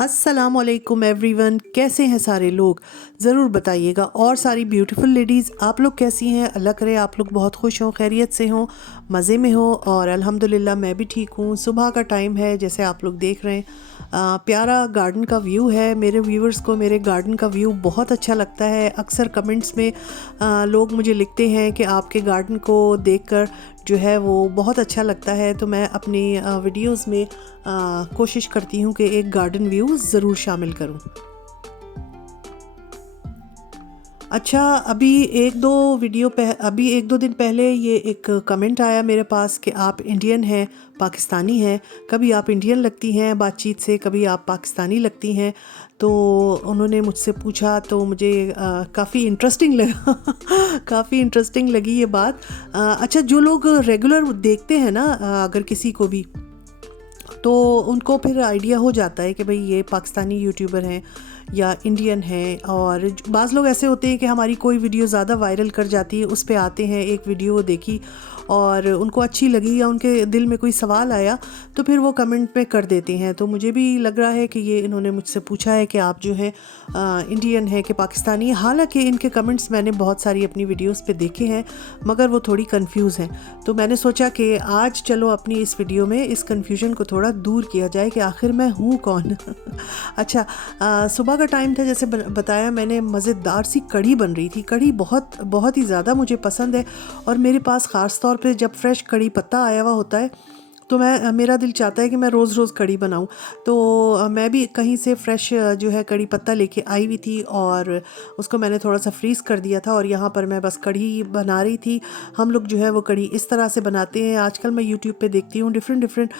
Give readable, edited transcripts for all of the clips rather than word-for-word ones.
अस्सलामुअलैकुम एवरीवन, कैसे हैं सारे लोग? ज़रूर बताइएगा। और सारी ब्यूटीफुल लेडीज़, आप लोग कैसी हैं? अल्लाह करे आप लोग बहुत खुश हों, खैरियत से हों, मज़े में हो। और अल्हम्दुलिल्लाह मैं भी ठीक हूँ। सुबह का टाइम है, जैसे आप लोग देख रहे हैं। प्यारा गार्डन का व्यू है। मेरे व्यूवर्स को मेरे गार्डन का व्यू बहुत अच्छा लगता है। अक्सर कमेंट्स में लोग मुझे लिखते हैं कि आपके गार्डन को देखकर जो है वो बहुत अच्छा लगता है। तो मैं अपनी वीडियोस में कोशिश करती हूँ कि एक गार्डन व्यू ज़रूर शामिल करूँ। अच्छा, अभी एक दो दिन पहले ये एक कमेंट आया मेरे पास कि आप इंडियन हैं, पाकिस्तानी हैं। कभी आप इंडियन लगती हैं बातचीत से, कभी आप पाकिस्तानी लगती हैं। तो उन्होंने मुझसे पूछा, तो मुझे काफ़ी इंटरेस्टिंग लगा काफ़ी इंटरेस्टिंग लगी ये बात। अच्छा, जो लोग रेगुलर देखते हैं ना, अगर किसी को भी, तो उनको फिर आइडिया हो जाता है कि भाई ये पाकिस्तानी यूट्यूबर हैं या इंडियन हैं। और बाज़ लोग ऐसे होते हैं कि हमारी कोई वीडियो ज़्यादा वायरल कर जाती है, उस पे आते हैं, एक वीडियो देखी और उनको अच्छी लगी या उनके दिल में कोई सवाल आया तो फिर वो कमेंट में कर देते हैं। तो मुझे भी लग रहा है कि ये इन्होंने मुझसे पूछा है कि आप जो है इंडियन है कि पाकिस्तानी है। हालांकि इनके कमेंट्स मैंने बहुत सारी अपनी वीडियोस पे देखे हैं, मगर वो थोड़ी कंफ्यूज हैं। तो मैंने सोचा कि आज चलो अपनी इस वीडियो में इस कंफ्यूजन को थोड़ा दूर किया जाए कि आखिर मैं हूँ कौन। अच्छा, सुबह का टाइम था, जैसे बताया मैंने, मज़ेदार सी कढ़ी बन रही थी। कढ़ी बहुत बहुत ही ज़्यादा मुझे पसंद है और मेरे पास ख़ास तौर पे जब फ्रेश कढ़ी पत्ता आया हुआ होता है तो मेरा दिल चाहता है कि मैं रोज़ रोज़ कढ़ी बनाऊं। तो मैं भी कहीं से फ्रेश जो है कढ़ी पत्ता लेके आई हुई थी और उसको मैंने थोड़ा सा फ्रीज़ कर दिया था और यहाँ पर मैं बस कढ़ी बना रही थी। हम लोग जो है वो कढ़ी इस तरह से बनाते हैं। आजकल मैं यूट्यूब पे देखती हूँ डिफरेंट डिफरेंट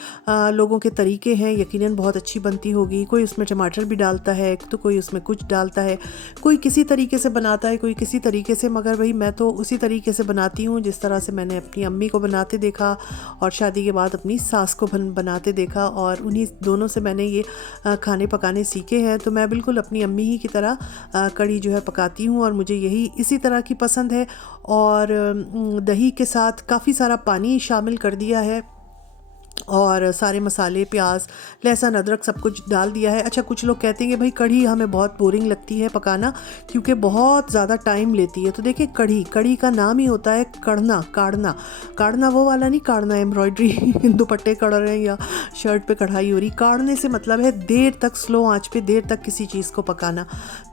लोगों के तरीके हैं। यकीनन बहुत अच्छी बनती होगी। कोई उसमें टमाटर भी डालता है, तो कोई उसमें कुछ डालता है, कोई किसी तरीके से बनाता है, कोई किसी तरीके से। मगर भाई मैं तो उसी तरीके से बनाती हूँ जिस तरह से मैंने अपनी अम्मी को बनाते देखा और शादी के बाद अपनी सास को बनाते देखा, और उन्हीं दोनों से मैंने ये खाने पकाने सीखे हैं। तो मैं बिल्कुल अपनी अम्मी ही की तरह कढ़ी जो है पकाती हूँ और मुझे यही इसी तरह की पसंद है। और दही के साथ काफ़ी सारा पानी शामिल कर दिया है और सारे मसाले, प्याज, लहसुन, अदरक सब कुछ डाल दिया है। अच्छा, कुछ लोग कहते हैं कि भाई कढ़ी हमें बहुत बोरिंग लगती है पकाना क्योंकि बहुत ज़्यादा टाइम लेती है। तो देखिए, कढ़ी का नाम ही होता है कढ़ना, काढ़ना वो वाला नहीं, काढ़ना एम्ब्रॉयडरी दुपट्टे कढ़ रहे हैं या शर्ट पे कढ़ाई हो रही। काढ़ने से मतलब है देर तक स्लो आंच पे देर तक किसी चीज़ को पकाना।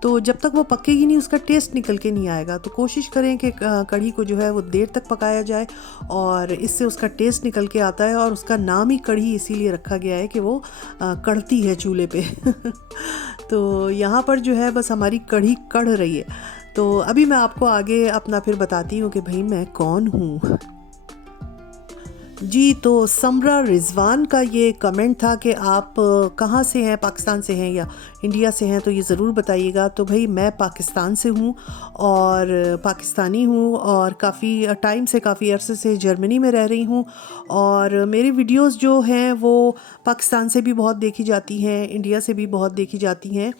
तो जब तक वो पकेगी नहीं उसका टेस्ट निकल के नहीं आएगा। तो कोशिश करें कि कढ़ी को जो है वो देर तक पकाया जाए और इससे उसका टेस्ट निकल के आता है। और उसका नाम ही कढ़ी इसीलिए रखा गया है कि वो कढ़ती है चूल्हे पे। तो यहाँ पर जो है बस हमारी कढ़ी कढ़ रही है। तो अभी मैं आपको आगे अपना फिर बताती हूँ कि भाई मैं कौन हूँ। जी, तो समरा रिजवान का ये कमेंट था कि आप कहाँ से हैं, पाकिस्तान से हैं या इंडिया से हैं, तो ये ज़रूर बताइएगा। तो भाई मैं पाकिस्तान से हूँ और पाकिस्तानी हूँ और काफ़ी टाइम से, काफ़ी अरसे से जर्मनी में रह रही हूँ। और मेरी वीडियोस जो हैं वो पाकिस्तान से भी बहुत देखी जाती हैं, इंडिया से भी बहुत देखी जाती हैं।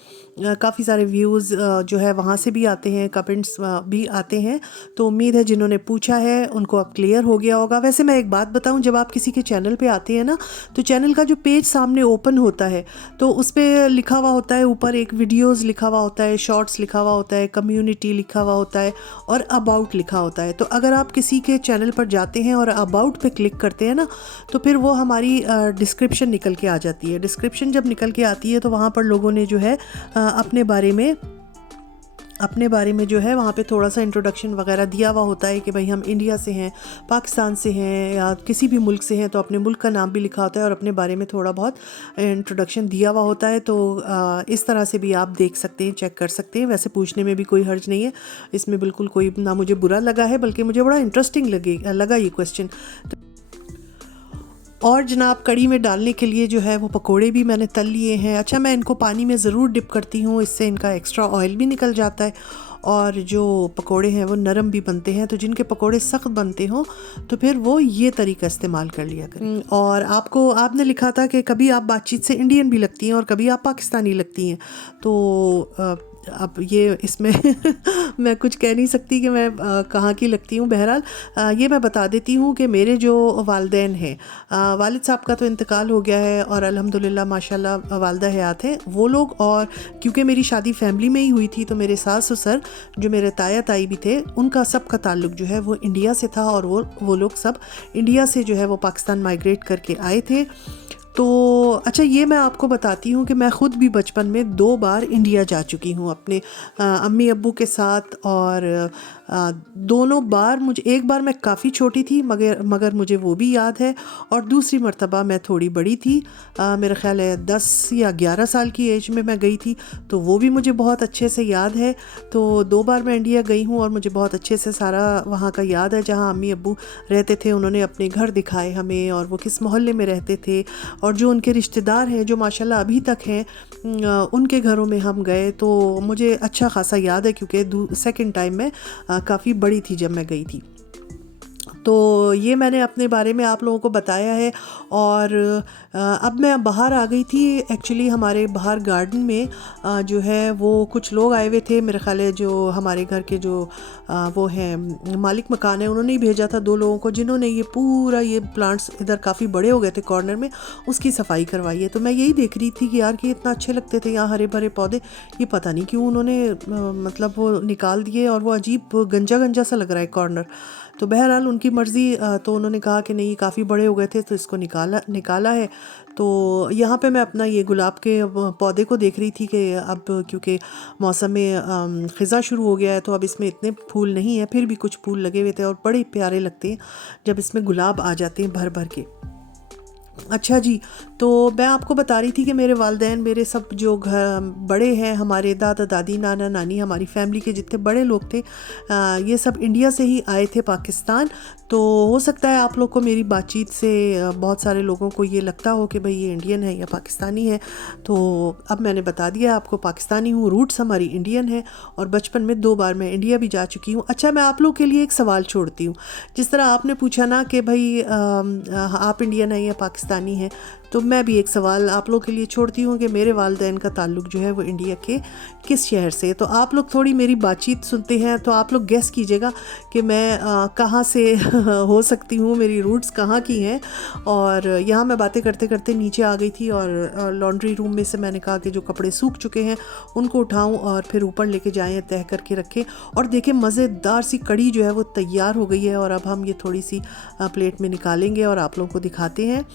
काफ़ी सारे व्यूज़ जो है वहाँ से भी आते हैं, कमेंट्स भी आते हैं। तो उम्मीद है जिन्होंने पूछा है उनको अब क्लियर हो गया होगा। वैसे मैं एक बात बताऊं, जब आप किसी के चैनल पे आते हैं ना, तो चैनल का जो पेज सामने ओपन होता है तो उस पर लिखा हुआ होता है, ऊपर एक वीडियोज़ लिखा हुआ होता है, शॉर्ट्स लिखा हुआ होता है, कम्युनिटी लिखा हुआ होता है और अबाउट लिखा होता है। तो अगर आप किसी के चैनल पर जाते हैं और अबाउट पे क्लिक करते हैं ना, तो फिर वो हमारी डिस्क्रिप्शन निकल के आ जाती है। डिस्क्रिप्शन जब निकल के आती है तो वहाँ पर लोगों ने जो है अपने बारे में जो है वहाँ पे थोड़ा सा इंट्रोडक्शन वगैरह दिया हुआ होता है कि भाई हम इंडिया से हैं, पाकिस्तान से हैं या किसी भी मुल्क से हैं। तो अपने मुल्क का नाम भी लिखा होता है और अपने बारे में थोड़ा बहुत इंट्रोडक्शन दिया हुआ होता है। तो इस तरह से भी आप देख सकते हैं, चेक कर सकते हैं। वैसे पूछने में भी कोई हर्ज नहीं है, इसमें बिल्कुल कोई ना मुझे बुरा लगा है, बल्कि मुझे बड़ा इंटरेस्टिंग लगा ये क्वेश्चन। और जनाब, कढ़ी में डालने के लिए जो है वो पकोड़े भी मैंने तल लिए हैं। अच्छा, मैं इनको पानी में ज़रूर डिप करती हूँ, इससे इनका एक्स्ट्रा ऑयल भी निकल जाता है और जो पकोड़े हैं वो नरम भी बनते हैं। तो जिनके पकोड़े सख्त बनते हों तो फिर वो ये तरीका इस्तेमाल कर लिया करें। और आपने लिखा था कि कभी आप बातचीत से इंडियन भी लगती हैं और कभी आप पाकिस्तानी लगती हैं। तो अब ये इसमें मैं कुछ कह नहीं सकती कि मैं कहाँ की लगती हूँ। बहरहाल ये मैं बता देती हूँ कि मेरे जो वालिदैन हैं, वालिद साहब का तो इंतकाल हो गया है और अल्हम्दुलिल्लाह माशाल्लाह वालदा हयात हैं वो लोग। और क्योंकि मेरी शादी फैमिली में ही हुई थी तो मेरे सास ससुर जो मेरे ताया ताई भी थे उनका सबका ताल्लुक़ जो है वो इंडिया से था, और वो लोग सब इंडिया से जो है वो पाकिस्तान माइग्रेट करके आए थे। तो अच्छा, ये मैं आपको बताती हूँ कि मैं ख़ुद भी बचपन में 2 बार इंडिया जा चुकी हूँ अपने अम्मी अब्बू के साथ। और दोनों बार मुझे, एक बार मैं काफ़ी छोटी थी मगर मुझे वो भी याद है, और दूसरी मर्तबा मैं थोड़ी बड़ी थी, मेरा ख़्याल है 10 या 11 साल की एज में मैं गई थी, तो वो भी मुझे बहुत अच्छे से याद है। तो 2 बार मैं इंडिया गई हूँ और मुझे बहुत अच्छे से सारा वहाँ का याद है। जहाँ अम्मी अब्बू रहते थे उन्होंने अपने घर दिखाए हमें, और वो किस मोहल्ले में रहते थे, और जो उनके रिश्तेदार हैं जो माशाल्लाह अभी तक हैं उनके घरों में हम गए। तो मुझे अच्छा खासा याद है क्योंकि सेकंड टाइम में काफ़ी बड़ी थी जब मैं गई थी। तो ये मैंने अपने बारे में आप लोगों को बताया है। और अब मैं बाहर आ गई थी। एक्चुअली हमारे बाहर गार्डन में जो है वो कुछ लोग आए हुए थे, मेरे ख्याल है जो हमारे घर के जो वो हैं मालिक मकान है, उन्होंने ही भेजा था 2 लोगों को जिन्होंने ये पूरा ये प्लांट्स इधर काफ़ी बड़े हो गए थे कॉर्नर में, उसकी सफाई करवाई है। तो मैं यही देख रही थी कि यार कि इतना अच्छे लगते थे यहाँ हरे भरे पौधे, ये पता नहीं क्यों उन्होंने मतलब वो निकाल दिए, और वो अजीब गंजा गंजा सा लग रहा है कॉर्नर। तो बहरहाल उनकी मर्ज़ी, तो उन्होंने कहा कि नहीं काफ़ी बड़े हो गए थे तो इसको निकाला है। तो यहाँ पे मैं अपना ये गुलाब के पौधे को देख रही थी कि अब क्योंकि मौसम में ख़िज़ा शुरू हो गया है तो अब इसमें इतने फूल नहीं है, फिर भी कुछ फूल लगे हुए थे और बड़े प्यारे लगते हैं जब इसमें गुलाब आ जाते हैं भर भर के। अच्छा जी, तो मैं आपको बता रही थी कि मेरे वालिदैन, मेरे सब जो घर बड़े हैं, हमारे दादा दादी नाना नानी, हमारी फैमिली के जितने बड़े लोग थे ये सब इंडिया से ही आए थे पाकिस्तान। तो हो सकता है आप लोग को मेरी बातचीत से बहुत सारे लोगों को ये लगता हो कि भाई ये इंडियन है या पाकिस्तानी है। तो अब मैंने बता दिया आपको, पाकिस्तानी हूँ, रूट्स हमारी इंडियन है, और बचपन में 2 बार मैं इंडिया भी जा चुकी हूँ। अच्छा, मैं आप लोग के लिए एक सवाल छोड़ती हूँ। जिस तरह आपने पूछा ना कि भाई आप इंडियन है या पाकिस्तानी है, तो मैं भी एक सवाल आप लोग के लिए छोड़ती हूँ कि मेरे वालिदैन का ताल्लुक़ जो है वो इंडिया के किस शहर से। तो आप लोग थोड़ी मेरी बातचीत सुनते हैं तो आप लोग गेस कीजिएगा कि मैं कहाँ से हो सकती हूँ, मेरी रूट्स कहाँ की हैं। और यहाँ मैं बातें करते करते नीचे आ गई थी, और लॉन्ड्री रूम में से मैंने कहा कि जो कपड़े सूख चुके हैं उनको उठाऊँ और फिर ऊपर लेके जाएँ, तह करके रखें। और देखें मज़ेदार सी कड़ी जो है वो तैयार हो गई है, और अब हम ये थोड़ी सी प्लेट में निकालेंगे और आप लोगों को दिखाते हैं।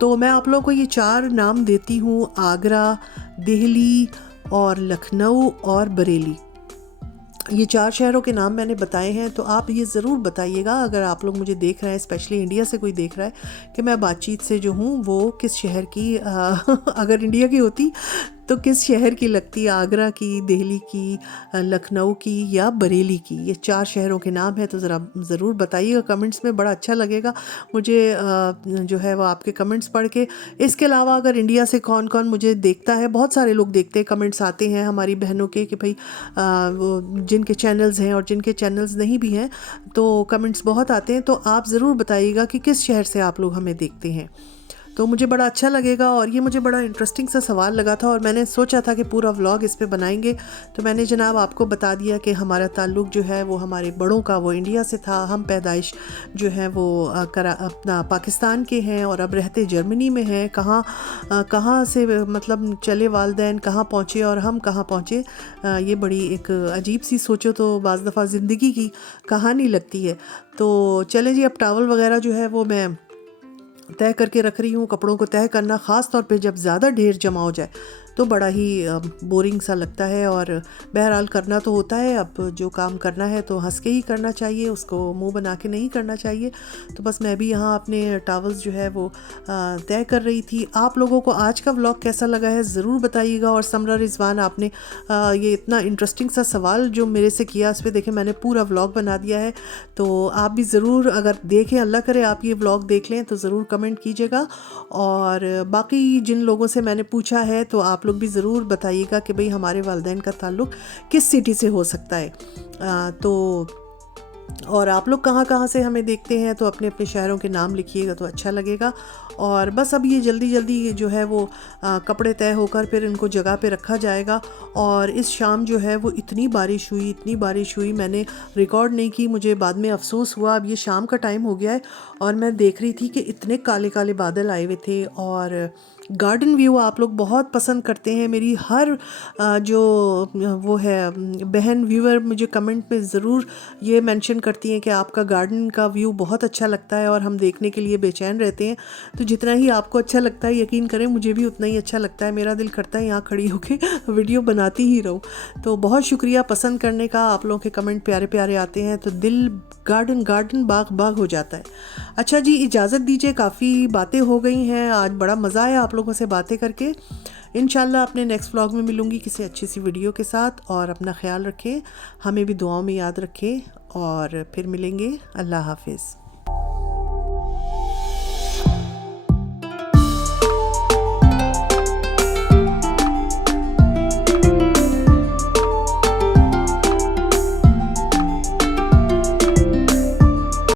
तो मैं आप लोगों को ये 4 नाम देती हूँ, आगरा, दिल्ली और लखनऊ और बरेली। ये 4 शहरों के नाम मैंने बताए हैं। तो आप ये ज़रूर बताइएगा अगर आप लोग मुझे देख रहे हैं, स्पेशली इंडिया से कोई देख रहा है, कि मैं बातचीत से जो हूँ वो किस शहर की अगर इंडिया की होती तो किस शहर की लगती, आगरा की, दिल्ली की, लखनऊ की या बरेली की। ये 4 शहरों के नाम हैं। तो ज़रूर बताइएगा कमेंट्स में, बड़ा अच्छा लगेगा मुझे जो है वो आपके कमेंट्स पढ़ के। इसके अलावा अगर इंडिया से कौन कौन मुझे देखता है, बहुत सारे लोग देखते हैं, कमेंट्स आते हैं हमारी बहनों के कि भाई वो जिनके चैनल्स हैं और जिनके चैनल्स नहीं भी हैं, तो कमेंट्स बहुत आते हैं। तो आप ज़रूर बताइएगा कि किस शहर से आप लोग हमें देखते हैं, तो मुझे बड़ा अच्छा लगेगा। और ये मुझे बड़ा इंटरेस्टिंग सा सवाल लगा था और मैंने सोचा था कि पूरा व्लॉग इस पे बनाएंगे। तो मैंने जनाब आपको बता दिया कि हमारा ताल्लुक़ जो है वो हमारे बड़ों का वो इंडिया से था। हम पैदाइश जो है वो अपना पाकिस्तान के हैं और अब रहते जर्मनी में हैं। कहाँ से मतलब चले वालिदैन, कहाँ पहुँचे और हम कहाँ पहुँचे, ये बड़ी एक अजीब सी, सोचो तो बाज़ दफ़ा ज़िंदगी की कहानी लगती है। तो चले जी, अब टावल वगैरह जो है वो मैं तय करके रख रही हूँ। कपड़ों को तय करना ख़ास तौर पे जब ज़्यादा ढेर जमा हो जाए तो बड़ा ही बोरिंग सा लगता है, और बहरहाल करना तो होता है। अब जो काम करना है तो हंस के ही करना चाहिए, उसको मुंह बना के नहीं करना चाहिए। तो बस मैं भी यहाँ अपने टावल्स जो है वो तय कर रही थी। आप लोगों को आज का व्लॉग कैसा लगा है ज़रूर बताइएगा। और समरा रिजवान, आपने ये इतना इंटरेस्टिंग सा सवाल जो मेरे से किया, उस पर देखें मैंने पूरा व्लॉग बना दिया है। तो आप भी ज़रूर अगर देखें, अल्लाह करे आप ये व्लॉग देख लें, तो ज़रूर कमेंट कीजिएगा। और बाकी जिन लोगों से मैंने पूछा है तो आप लोग भी ज़रूर बताइएगा कि भाई हमारे वालिदैन का ताल्लुक़ किस सिटी से हो सकता है। तो और आप लोग कहाँ कहाँ से हमें देखते हैं तो अपने अपने शहरों के नाम लिखिएगा तो अच्छा लगेगा। और बस अब ये जल्दी जल्दी जो है वो कपड़े तय होकर फिर इनको जगह पे रखा जाएगा। और इस शाम जो है वो इतनी बारिश हुई, इतनी बारिश हुई, मैंने रिकॉर्ड नहीं की, मुझे बाद में अफसोस हुआ। अब ये शाम का टाइम हो गया है और मैं देख रही थी कि इतने काले काले बादल आए हुए थे। और गार्डन व्यू आप लोग बहुत पसंद करते हैं। मेरी हर जो वो है बहन व्यूअर मुझे कमेंट में ज़रूर ये मेंशन करती हैं कि आपका गार्डन का व्यू बहुत अच्छा लगता है और हम देखने के लिए बेचैन रहते हैं। तो जितना ही आपको अच्छा लगता है यकीन करें मुझे भी उतना ही अच्छा लगता है। मेरा दिल करता है यहाँ खड़ी होके वीडियो बनाती ही रहूँ। तो बहुत शुक्रिया पसंद करने का। आप लोगों के कमेंट प्यारे प्यारे आते हैं तो दिल गार्डन गार्डन बाग बाग हो जाता है। अच्छा जी, इजाज़त दीजिए, काफ़ी बातें हो गई हैं, आज बड़ा मज़ा आया आप लोगों से बातें करके। इंशाल्लाह अपने नेक्स्ट व्लॉग में मिलूँगी किसी अच्छी सी वीडियो के साथ। और अपना ख्याल रखें, हमें भी दुआओं में याद रखें और फिर मिलेंगे। अल्लाह हाफिज़।